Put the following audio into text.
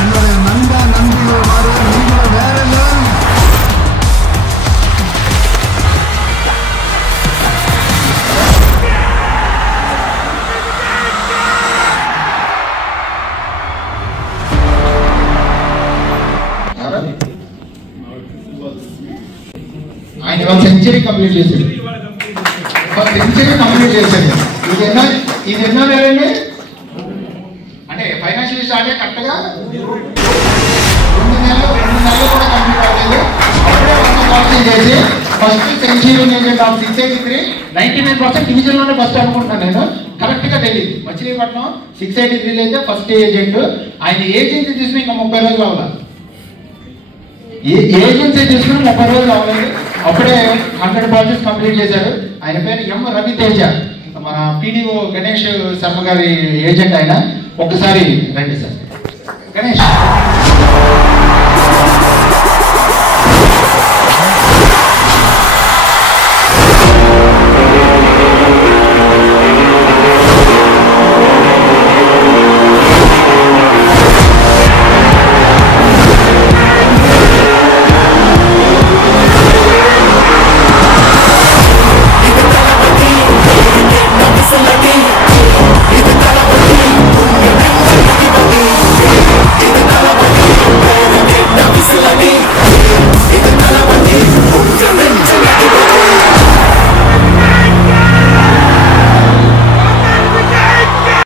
என்னுடைய நண்பா நண்பிகள் மாதிரி நீங்களும் வேற level. ఆయన ఒక సెంచరీ కంప్లీట్ చేశాడు. ఇది ఎన్నో నెలండి అంటే ఫైనాన్షియల్ స్టార్ట్ కరెక్ట్గా 2 నెలలు కూడా కంప్లీట్ అవ్వలేదు. అప్పుడే 100 పాసింగ్ చేసి ఫస్ట్ సెంచరీ ఏజెంట్ ఆఫ్ 683 99% డివిజన్లోనే ఫస్ట్ అనుకుంటున్నాను నేను, కరెక్ట్గా తెలియదు. మచిలీపట్నం 683 అయితే ఫస్ట్ ఏజెంట్. ఆయన ఏజెన్సీ తీసుకుని ఇంకా 30 రోజులు అవ్వాలి. ఏజెన్సీ తీసుకుని 30 రోజులు అవ్వలేదు. అప్పుడే 100 పాలసీస్ కంప్లీట్ చేశారు. ఆయన పేరు ఎం రవితేజ, మన పీడీఓ గణేష్ శర్మ గారి ఏజెంట్. ఆయన ఒక్కసారి రండి సార్. గణేష్